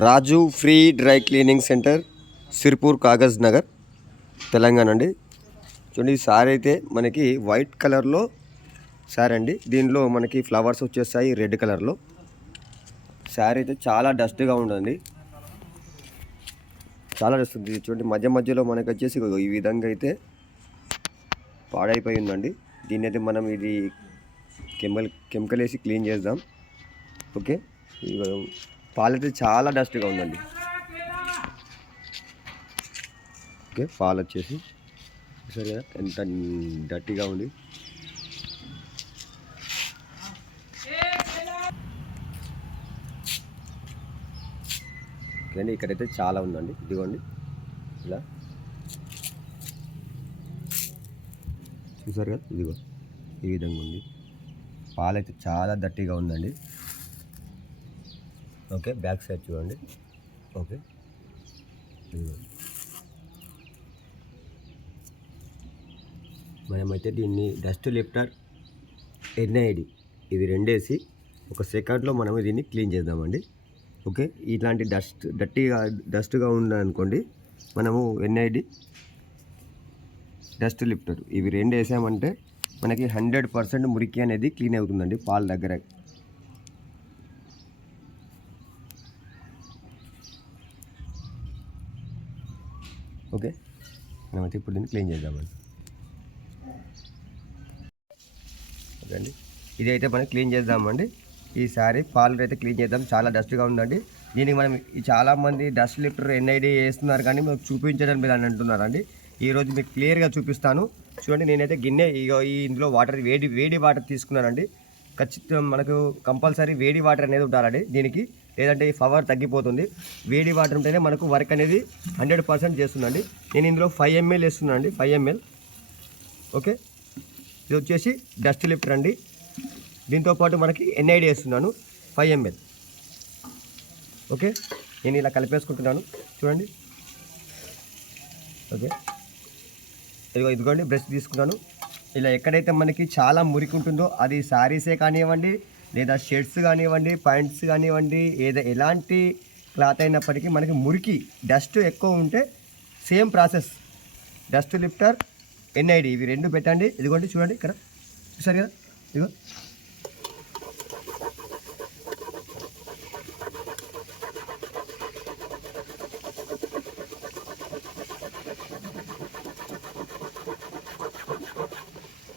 రాజు free dry cleaning centre, Sirpur, Kagaznagar, Telangana అండి. చూడండి, ఈ సారీ అయితే మనకి వైట్ కలర్లో సారీ అండి. దీనిలో మనకి ఫ్లవర్స్ వచ్చేస్తాయి రెడ్ కలర్లో. సారీ అయితే చాలా డస్ట్గా ఉండండి, చాలా డస్ట్ ఉంది. చూడండి, మధ్య మధ్యలో మనకి వచ్చేసి ఈ విధంగా అయితే పాడైపోయి ఉందండి. దీన్ని అయితే మనం ఇది కెమికల్ వేసి క్లీన్ చేద్దాం. ఓకే, పాలైతే చాలా డస్ట్గా ఉందండి. ఓకే, పాలు వచ్చేసి సరే కదా ఎంత డర్టీగా ఉంది. ఓకే అండి, ఇక్కడైతే చాలా ఉందండి. ఇదిగోండి, ఇలా చూసారు కదా, ఇదిగో ఈ విధంగా ఉంది. పాలైతే చాలా దట్టిగా ఉందండి. ఓకే, బ్యాక్ సైడ్ చూడండి. ఓకే, మనమైతే దీన్ని డస్ట్ లిఫ్టర్, ఎన్ఐడి ఇవి రెండేసి ఒక సెకండ్లో మనం దీన్ని క్లీన్ చేద్దామండి. ఓకే, ఇట్లాంటి డస్ట్గా ఉందనుకోండి, మనము ఎన్ఐడి, డస్ట్ లిఫ్టర్ ఇవి రెండు వేసామంటే మనకి 100% మురికి అనేది క్లీన్ అవుతుందండి పాల దగ్గర. ఓకే, మనమైతే ఇప్పుడు దీన్ని క్లీన్ చేద్దామండి. ఓకే అండి, ఇది అయితే మనం క్లీన్ చేద్దామండి. ఈసారి పాలు అయితే క్లీన్ చేద్దాం. చాలా డస్ట్గా ఉందండి. దీనికి మనం చాలామంది డస్ట్ లిఫ్టర్ ఎన్ఐడి వేస్తున్నారు, కానీ మీకు చూపించడం మీద అని అంటున్నారండి. ఈరోజు మీకు క్లియర్గా చూపిస్తాను. చూడండి, నేనైతే గిన్నె ఇందులో వాటర్ వేడి వాటర్ తీసుకున్నానండి. ఖచ్చితంగా మనకు కంపల్సరీ వేడి వాటర్ అనేది ఉండాలండి దీనికి, లేదంటే ఈ పవర్ తగ్గిపోతుంది. వేడి వాటర్ ఉంటేనే మనకు వర్క్ అనేది 100% చేస్తుందండి. నేను ఇందులో 5 ml వేస్తున్నాను అండి, 5 ml. ఓకే, ఇది వచ్చేసి డస్ట్ లిఫ్టర్ అండి. దీంతోపాటు మనకి ఎన్ఐడి వేస్తున్నాను 5 ml. ఓకే, నేను ఇలా కలిపేసుకుంటున్నాను చూడండి. ఓకే, ఇదిగోండి బ్రష్ తీసుకున్నాను. ఇలా ఎక్కడైతే మనకి చాలా మురికి ఉంటుందో, అది శారీసే కానివ్వండి, లేదా షర్ట్స్ కానివ్వండి, ప్యాంట్స్ కానివ్వండి, ఎలాంటి క్లాత్ అయినప్పటికీ మనకి మురికి డస్ట్ ఎక్కువ ఉంటే same process, dust lifter, NID ఇవి రెండు పెట్టండి. ఇదిగోండి చూడండి, ఇక్కడ చూసారు కదా, ఇదిగో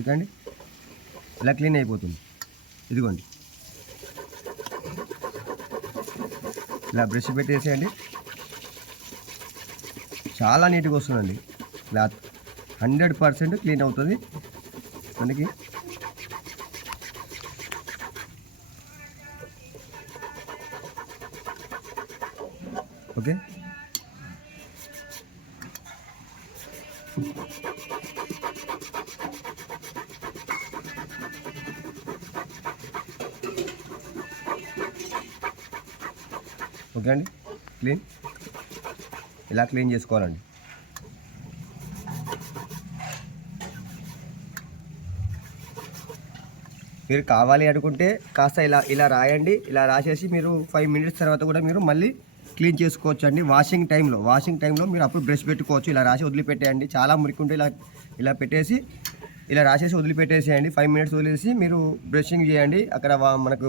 ఓకే అండి, ఇలా క్లీన్ అయిపోతుంది. ఇదిగోండి, ఇలా బ్రష్ పెట్టేసేయండి. చాలా నీట్గా వస్తుందండి క్లాత్, 100% క్లీన్ అవుతుంది మనకి. ఓకే, ఓకే అండి, ఇలా క్లీన్ చేసుకోవాలండి. మీరు కావాలి అనుకుంటే కాస్త ఇలా రాయండి. ఇలా రాసేసి మీరు 5 minutes తర్వాత కూడా మీరు మళ్ళీ క్లీన్ చేసుకోవచ్చు అండి. వాషింగ్ టైంలో మీరు అప్పుడు బ్రష్ పెట్టుకోవచ్చు. ఇలా రాసి వదిలిపెట్టేయండి. చాలా మురికి ఉంటే ఇలా పెట్టేసి ఇలా రాసేసి వదిలిపెట్టేసేయండి. 5 minutes వదిలేసి మీరు బ్రషింగ్ చేయండి అక్కడ మనకు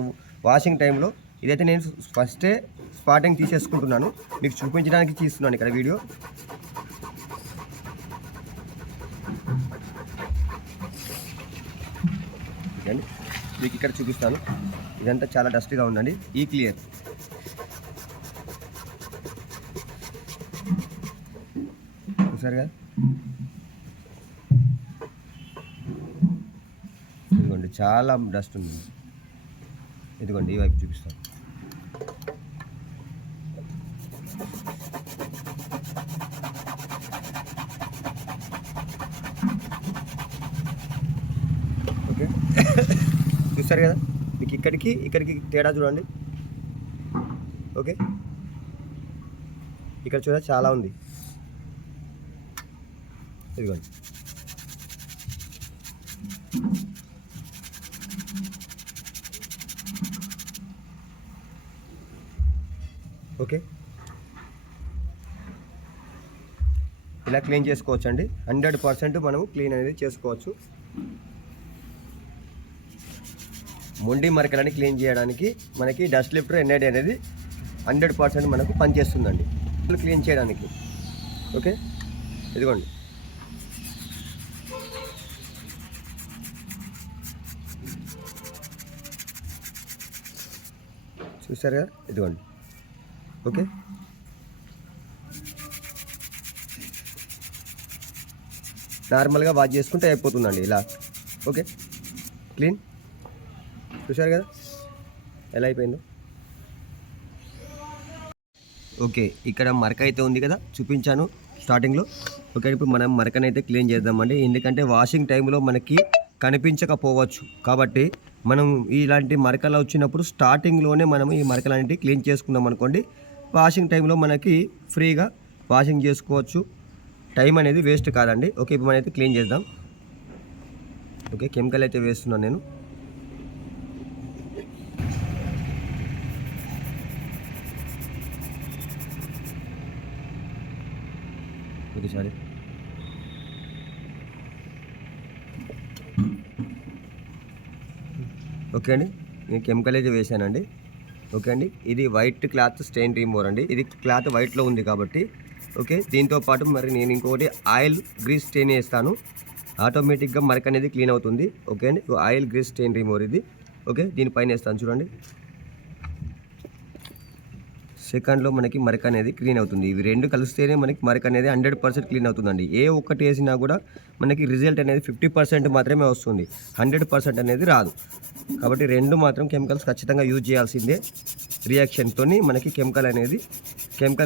వాషింగ్ టైంలో. ఇదైతే నేను ఫస్టే స్పాటింగ్ తీసేసుకుంటున్నాను, మీకు చూపించడానికి తీస్తున్నాను ఇక్కడ వీడియో. అండి, మీకు ఇక్కడ చూపిస్తాను. ఇదంతా చాలా డస్ట్గా ఉందండి. ఈ క్లియర్ చూసారు కదా, ఇదిగోండి చాలా డస్ట్ ఉంది. ఇదిగోండి, ఈ వైపు చూపిస్తాను. ఓకే, చూస్తారు కదా, మీకు ఇక్కడికి తేడా చూడండి. ఓకే, ఇక్కడ చూడ చాలా ఉంది. ఇదిగోండి, ఓకే, ఇలా క్లీన్ చేసుకోవచ్చు అండి. 100% మనము క్లీన్ అనేది చేసుకోవచ్చు. మొండి మరకలని క్లీన్ చేయడానికి మనకి డస్ట్ లిఫ్టర్ ఎన్ఐడి అనేది 100% మనకు పనిచేస్తుందండి క్లీన్ చేయడానికి. ఓకే, ఇదిగోండి. చూసారు కదా, ఇదిగోండి. ఓకే, నార్మల్గా వాష్ చేసుకుంటే అయిపోతుందండి ఇలా. Okay, clean. చూసారు కదా ఎలా అయిపోయిందో. ఓకే, ఇక్కడ మరక అయితే ఉంది కదా, చూపించాను స్టార్టింగ్లో. ఓకే, ఇప్పుడు మనం మరకనైతే క్లీన్ చేద్దామండి. ఎందుకంటే వాషింగ్ టైంలో మనకి కనిపించకపోవచ్చు కాబట్టి మనం ఇలాంటి మరకలు వచ్చినప్పుడు స్టార్టింగ్లోనే మనం ఈ మరకలన్నింటినీ క్లీన్ చేసుకుందాం అనుకోండి. వాషింగ్ టైంలో మనకి ఫ్రీగా వాషింగ్ చేసుకోవచ్చు, టైం అనేది వేస్ట్ కాదండి. ఓకే, ఇప్పుడు మనం అయితే క్లీన్ చేద్దాం. ఓకే, కెమికల్ అయితే వేస్తున్నాను నేను. ఒకసారి ఓకే అండి, నేను కెమికల్ అయితే వేసానండి. ఓకే అండి, ఇది వైట్ క్లాత్ స్టెయిన్ రిమూవర్ అండి. ఇది క్లాత్ వైట్లో ఉంది కాబట్టి ఓకే. దీంతో పాటు మరి నేను ఇంకొకటి ఆయిల్ గ్రీస్ స్టెయిన్ వేస్తాను, ఆటోమేటిక్గా మరక అనేది క్లీన్ అవుతుంది. ఓకే అండి, ఆయిల్ గ్రీస్ స్టెయిన్ రిమూవర్ ఇది. ఓకే, దీనిపైన వేస్తాను చూడండి. సెకండ్లో మనకి మరక అనేది క్లీన్ అవుతుంది. ఇవి రెండు కలిస్తేనే మనకి మరక అనేది 100% క్లీన్ అవుతుందండి. ఏ ఒక్కటి వేసినా కూడా మనకి రిజల్ట్ అనేది 50% మాత్రమే వస్తుంది, 100% అనేది రాదు. కాబట్టి రెండు మాత్రం కెమికల్స్ ఖచ్చితంగా యూజ్ చేయాల్సిందే. రియాక్షన్తో మనకి కెమికల్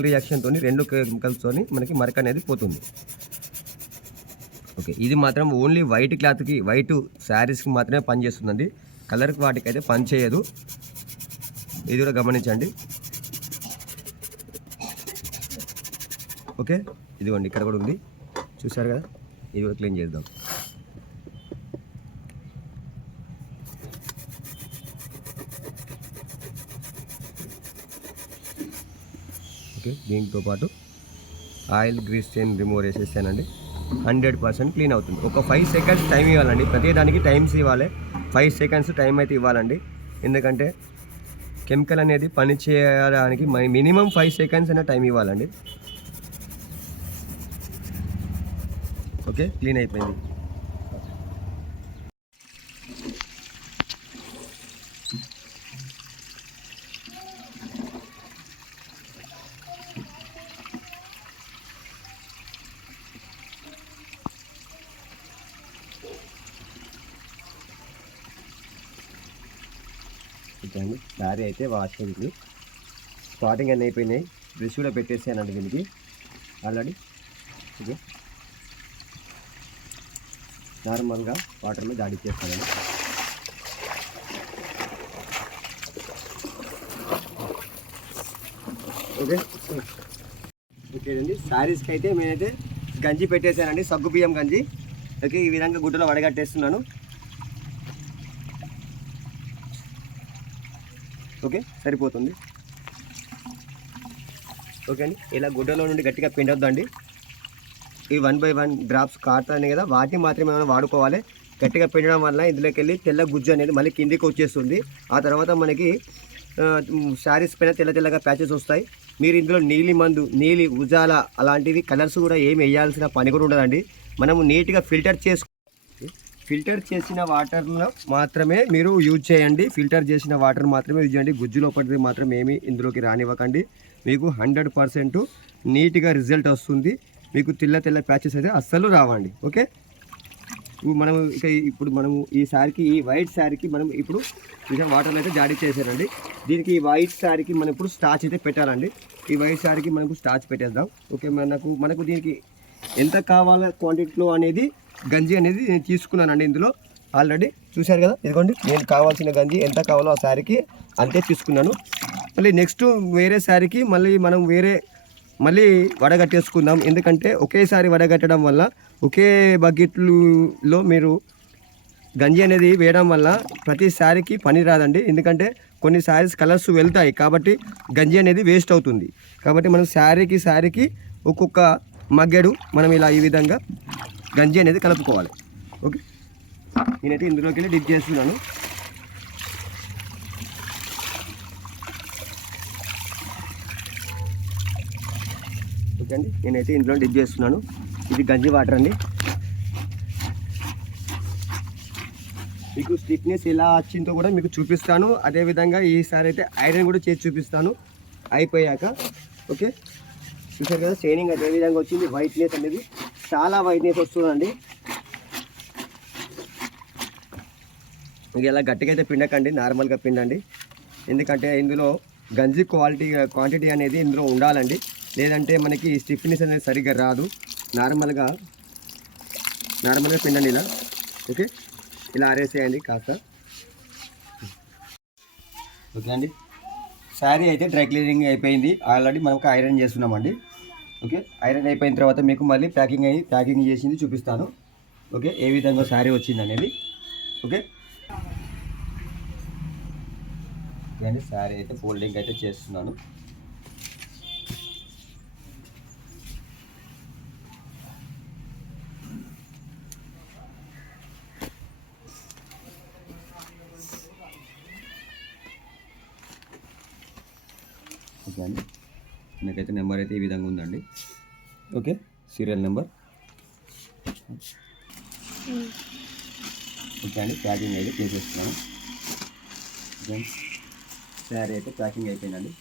రియాక్షన్తో రెండు కెమికల్స్తో మనకి మరక అనేది పోతుంది. ఓకే, ఇది మాత్రం ఓన్లీ వైట్ క్లాత్కి, వైట్ శారీస్కి మాత్రమే పనిచేస్తుందండి. కలర్కి వాటికైతే పని చేయదు. ఇది కూడా గమనించండి. ఓకే, ఇదిగోండి ఇక్కడ కూడా ఉంది, చూసారు కదా. ఇది కూడా క్లీన్ చేద్దాం. ఓకే, దీంతో పాటు ఆయిల్ గ్రీస్ స్టెయిన్ రిమూవర్ వేసేసానండి. 100% క్లీన్ అవుతుంది. ఒక 5 సెకండ్స్ టైం ఇవ్వాలండి. ప్రతి దానికి టైమ్స్ ఇవ్వాలి. 5 సెకండ్స్ టైం అయితే ఇవ్వాలండి. ఎందుకంటే కెమికల్ అనేది పని చేయడానికి మినిమం 5 సెకండ్స్ అయినా టైం ఇవ్వాలండి. ఓకే, క్లీన్ అయిపోయింది. ఓకే అండి, శారీ అయితే వాష్ అయింది. స్టార్టింగ్ అన్నీ అయిపోయినాయి. బ్రష్ కూడా పెట్టేసానండి దీనికి ఆల్రెడీ. ఓకే, నార్మల్గా వాటర్లో జాడిచ్చేస్తానండి. ఓకే ఓకే అండి, శారీస్కి అయితే నేనైతే గంజి పెట్టేశానండి, సగ్గు బియ్యం గంజి. ఓకే, ఈ విధంగా గుడ్డలో వడగట్టేస్తున్నాను. ఓకే, సరిపోతుంది. ఓకే అండి, ఇలా గుడ్డలో నుండి గట్టిగా పిండొద్దండి. ఈ 1 by 1 డ్రాప్స్ కారుతాయి కదా, వాటిని మాత్రమే మనం వాడుకోవాలి. గట్టిగా పిండడం వల్ల ఇందులోకి వెళ్ళి తెల్ల గుజ్జు అనేది మళ్ళీ కిందికి వచ్చేస్తుంది. ఆ తర్వాత మనకి శారీస్ పైన తెల్లగా ప్యాచెస్ వస్తాయి. మీరు ఇందులో నీలి ఉజాల అలాంటివి కలర్స్ కూడా ఏమి వేయాల్సిన పని కూడా ఉండదండి. మనము నీట్గా ఫిల్టర్ చేసిన వాటర్లో మాత్రమే మీరు యూజ్ చేయండి. ఫిల్టర్ చేసిన వాటర్ మాత్రమే యూజ్ చేయండి. గుజ్జు లోపలిది మాత్రం ఏమి ఇందులోకి రానివ్వకండి. మీకు 100% నీట్గా రిజల్ట్ వస్తుంది. మీకు తెల్ల ప్యాచెస్ అయితే అస్సలు రావండి. ఓకే, ఇప్పుడు మనము ఈ శారీకి, ఈ వైట్ శారీకి మనం ఇప్పుడు వాటర్లో అయితే జాడీ చేశారండి. దీనికి ఈ వైట్ శారీకి మనం ఇప్పుడు స్టార్చ్ అయితే పెట్టాలండి. ఈ వైట్ శారీకి మనకు స్టార్చ్ పెట్టేద్దాం. ఓకే, మనకు దీనికి ఎంత కావాలో క్వాంటిటీలో అనేది గంజి అనేది నేను తీసుకున్నానండి. ఇందులో ఆల్రెడీ చూశారు కదా, ఇదిగోండి నేను కావాల్సిన గంజి ఎంత కావాలో ఆ శారీకి అంతే తీసుకున్నాను. మళ్ళీ నెక్స్ట్ వేరే శారీకి మళ్ళీ వడగట్టేసుకుందాం. ఎందుకంటే ఒకేసారి వడగట్టడం వల్ల ఒకే బకెట్లో మీరు గంజి అనేది వేయడం వల్ల ప్రతి శారీకి పని రాదండి. ఎందుకంటే కొన్ని శారీస్ కలర్స్ వెళ్తాయి కాబట్టి గంజి అనేది వేస్ట్ అవుతుంది. కాబట్టి మనం శారీకి ఒక్కొక్క మగ్గెడు మనం ఇలా ఈ విధంగా గంజి అనేది కలుపుకోవాలి. ఓకే, నేనైతే ఇందులోకి వెళ్ళి డిప్ చేస్తున్నాను. ఓకే అండి, నేనైతే ఇందులో డిప్ చేస్తున్నాను. ఇది గంజి వాటర్ అండి. మీకు స్టిఫ్నెస్ ఎలా వచ్చిందో కూడా మీకు చూపిస్తాను. అదేవిధంగా ఈసారి అయితే ఐరన్ కూడా చేసి చూపిస్తాను అయిపోయాక. ఓకే, చూసారు కదా షైనింగ్ అదే విధంగా వచ్చింది. వైట్నెస్ అనేది చాలా వైట్నెస్ వస్తుందండి. మీకు ఇలా గట్టిగా అయితే పిండకండి, నార్మల్గా పిండండి. ఎందుకంటే ఇందులో గంజి క్వాంటిటీ అనేది ఇందులో ఉండాలండి. లేదంటే మనకి స్టిఫ్నెస్ అనేది సరిగ్గా రాదు. నార్మల్గా పిండండి ఇలా. ఓకే, ఇలా ఆరేసేయండి కాస్త. ఓకే అండి, శారీ అయితే డ్రై క్లీనింగ్ అయిపోయింది. ఆల్రెడీ మనకు ఐరన్ చేస్తున్నామండి. ఓకే, ఐరన్ అయిపోయిన తర్వాత మీకు మళ్ళీ ప్యాకింగ్ చేసింది చూపిస్తాను. ఓకే, ఏ విధంగా శారీ వచ్చింది అనేది. ఓకే అండి, శారీ అయితే ఫోల్డింగ్ అయితే చేస్తున్నాను. ఓకే అండి, నాకైతే నెంబర్ అయితే ఈ విధంగా ఉందండి. Okay, serial number. ఓకే అండి, ప్యాకింగ్ అయితే చేసేస్తున్నాను. శారీ అయితే ప్యాకింగ్ అయిపోయిందండి.